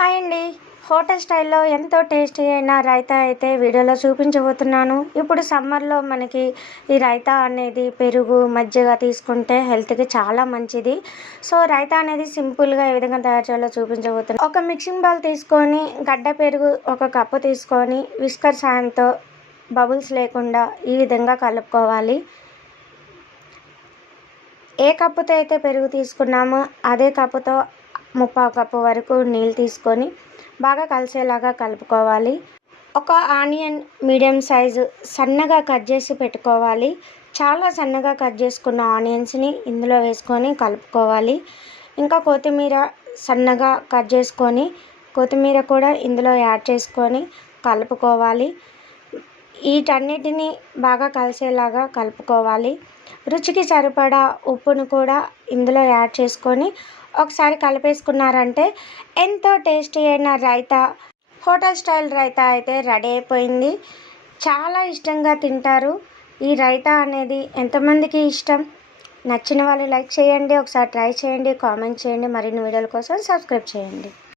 Hi అండి. Hotel స్టైల్‌లో ఎంతో టేస్టీ అయిన రైతా అయితే వీడియోలో చూపించబోతున్నాను. ఇప్పుడు సమ్మర్‌లో మనకి ఈ రైతా అనేది పెరుగు, మజ్జిగ తీసుకుంటే హెల్త్‌కి చాలా మంచిది. సో, రైతా అనేది సింపుల్‌గా ఏ విధంగా తయారు చేయాలో చూపించబోతున్నాను. ఒక మిక్సింగ్ బౌల్ తీసుకొని, గడ్డ పెరుగు ఒక కప్పు తీసుకొని, విస్కర్ సాయంతో బబుల్స్ లేకుండా ఈ విధంగా కలుపుకోవాలి. ఏ కప్పుతో అయితే పెరుగు తీసుకున్నామో అదే కప్పుతో ముప్పావు కప్పు వరకు నీళ్ళు తీసుకొని బాగా కలిసేలాగా కలుపుకోవాలి. ఒక ఆనియన్ మీడియం సైజు సన్నగా కట్ చేసి పెట్టుకోవాలి. చాలా సన్నగా కట్ చేసుకున్న ఆనియన్స్ని ఇందులో వేసుకొని కలుపుకోవాలి. ఇంకా కొత్తిమీర సన్నగా కట్ చేసుకొని కొత్తిమీర కూడా ఇందులో యాడ్ చేసుకొని కలుపుకోవాలి. వీటన్నిటిని బాగా కలిసేలాగా కలుపుకోవాలి. రుచికి సరిపడా ఉప్పును కూడా ఇందులో యాడ్ చేసుకొని ఒకసారి కలిపేసుకున్నారంటే ఎంతో టేస్టీ అయిన రైతా, హోటల్ స్టైల్ రైతా అయితే రెడీ అయిపోయింది. చాలా ఇష్టంగా తింటారు. ఈ రైతా అనేది ఎంతమందికి ఇష్టం? నచ్చిన వాళ్ళు లైక్ చేయండి, ఒకసారి ట్రై చేయండి, కామెంట్ చేయండి. మరిన్ని వీడియోల కోసం సబ్స్క్రైబ్ చేయండి.